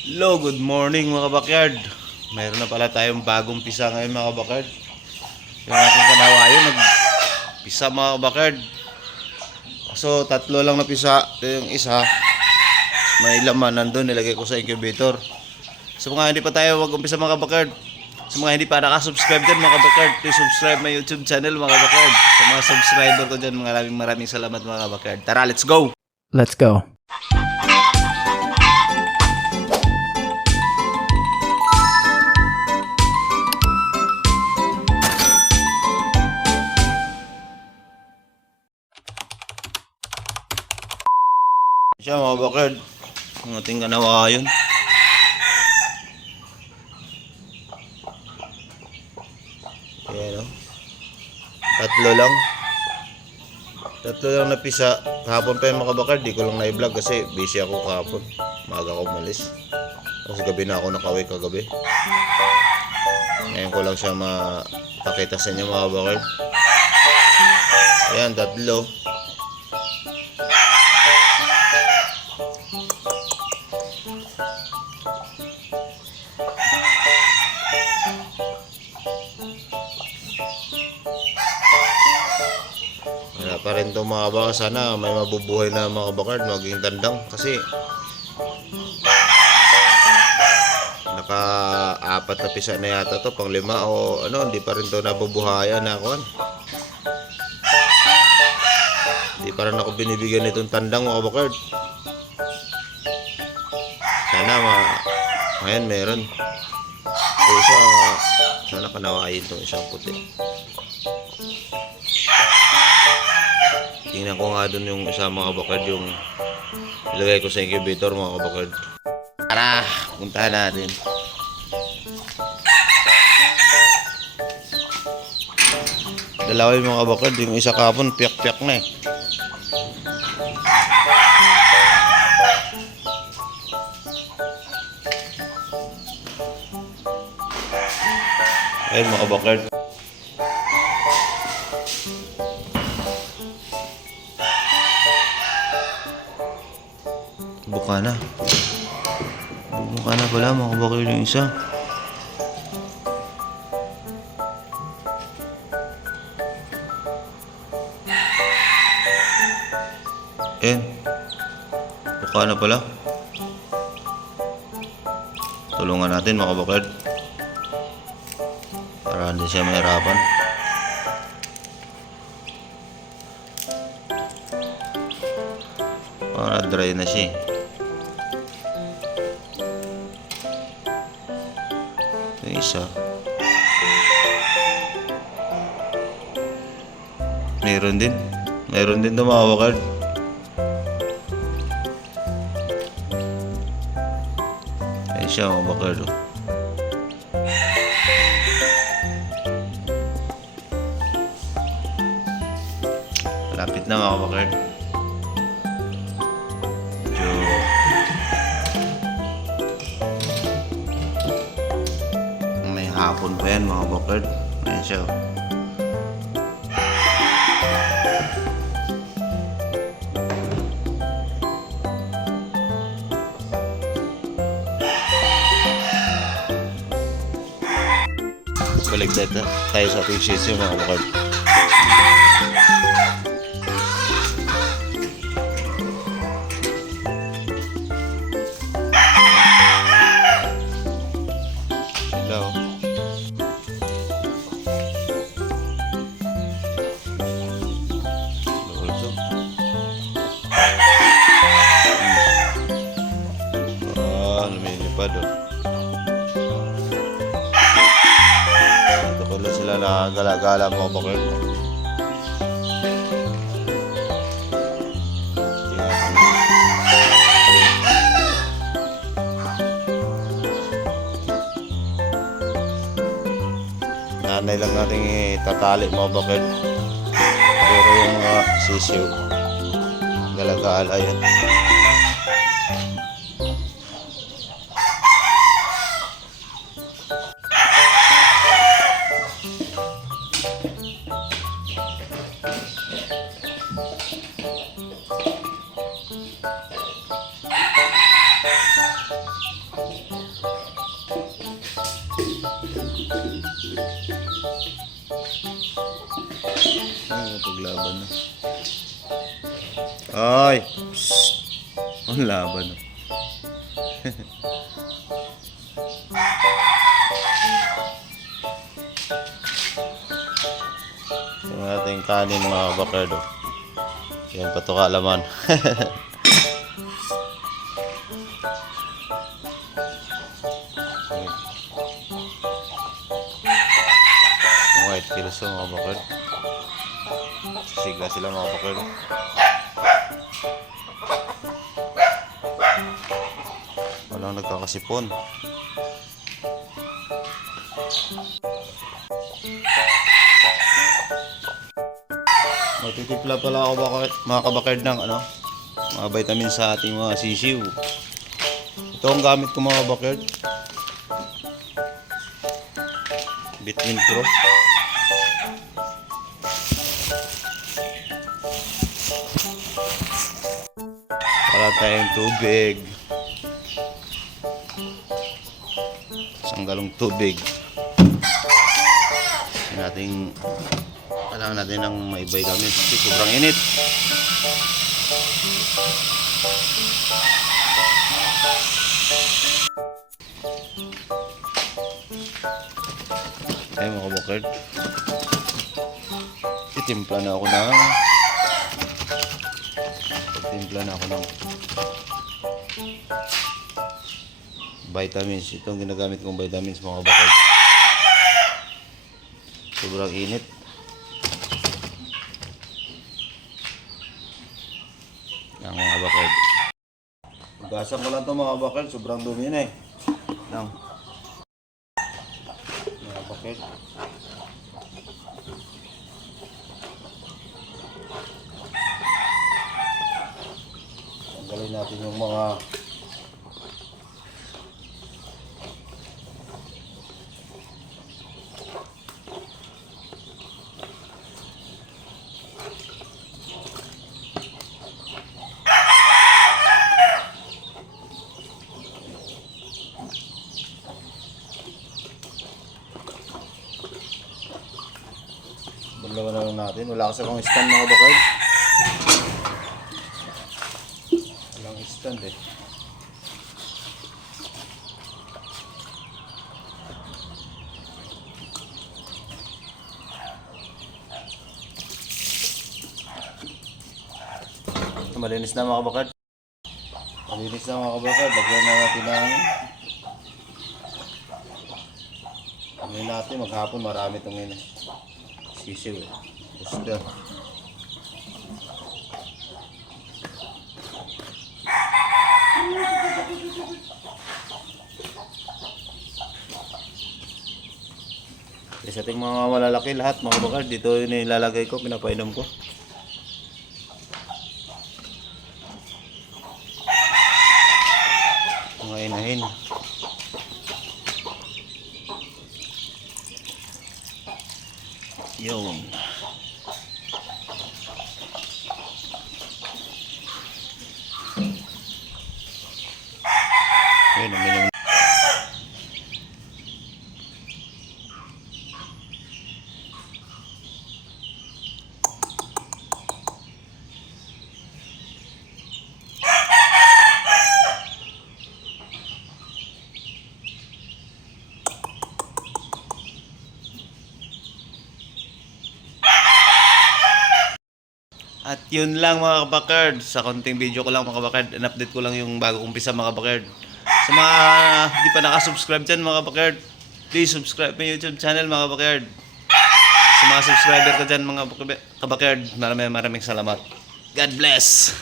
Hello, good morning mga backyard. Mayroon na pala tayong bagong pisa ngayon mga backyard. Yung ating kanawayo nagpisa mga backyard. So tatlo lang na pisa. Yung isa may laman nandun, nilagay ko sa incubator. Sa mga hindi pa tayo mag-umpisa mga backyard, sa mga hindi pa nakasubscribe dyan mga backyard, please subscribe my YouTube channel mga backyard. Sa mga subscriber ko dyan, maraming salamat mga backyard. Tara, let's go! Let's go. Siya mga backyard, ang ating kanawayon. Ayan o. Tatlo lang napisa. Kahapon pa yung mga backyard, di ko lang na-vlog kasi busy ako kahapon. Maaga ako umalis. Kasi gabi na ako nakauwi kagabi. Ngayon ko lang siya mapakita sa inyo mga backyard. Ayan, tatlo. Wala pa rin itong mga baka. Sana may mabubuhay na mga backyard, maging tandang. Kasi naka-apat na pisa na yata to, pang 5 o ano, hindi pa rin to nabubuhayan na ako. Hindi pa rin ako binibigyan nitong tandang mga backyard. Sana ngayon meron. So isa, sana kanawain itong isang puti. Tingnan ko nga dun yung isa mga backyard, yung ilagay ko sa incubator mga backyard. Tara, puntahan natin. Dalawa yung mga backyard, yung isa kapon piyak-piyak na eh. Ayun mga backyard. Buka na pala mga backyard yung isa. Ayun, buka na pala. Tulungan natin mga backyard para hindi siya mahirapan. Para dry na siya. Yung isa meron din ito mga backyard. Ayun siya mga backyard. Malapit na mga backyard. May hapon pa yan mga backyard. Ayan siya. Balik tayo sa ating sisyo mga backyard. Lumilipad oh. Ito pala sila nakagala-gala mga backyard. Nanay lang natin itatali mga backyard. Pero yung mga sisiw galagala yan. Ay, paglaban na. Ay! Psst! Ang laban na. Yung ating kanin mga kabakardo. Yan pa ito kaalaman. White kilso mga kabakardo. Sigla sila mga kabakardo. Walang nagkakasipon. Magtitimpla pala ako mga kabakard ng mga vitamins sa ating mga sisiw. Ito ang gamit ko mga kabakard. Vitamin Pro. Wala tayong tubig. Isang galong tubig. Kailangan natin ng may vitamins kasi sobrang init. Ay mga kabukard, itimpla na ako ng vitamins. Itong ginagamit kong vitamins mga kabukard. Sobrang init. Yan mga kabukard. Hugasan ko lang ito mga kabukard. Sobrang dumi na eh. Yan. Mga kabukard. Tanggalin natin yung mga Balawan na lang natin. Wala kasi akong stand mga kabukard. Walang stand eh. Malinis na mga kabukard. Malinis na mga kabukard. Lagyan na natin natin maghapon marami itong sisiw eh. Gusto. Sa ating mga malalaki lahat mga kabukard, dito yung nilalagay ko, pinapainom ko. Mga inahin. Yun. Ayun, uminom. At yun lang mga kabakard. Sa konting video ko lang mga kabakard, in-update ko lang yung bago umpisa mga kabakard. Sa mga di pa nakasubscribe dyan mga kabakard, please subscribe my YouTube channel mga kabakard. Sa mga subscriber ko dyan mga kabakard, maraming salamat. God bless!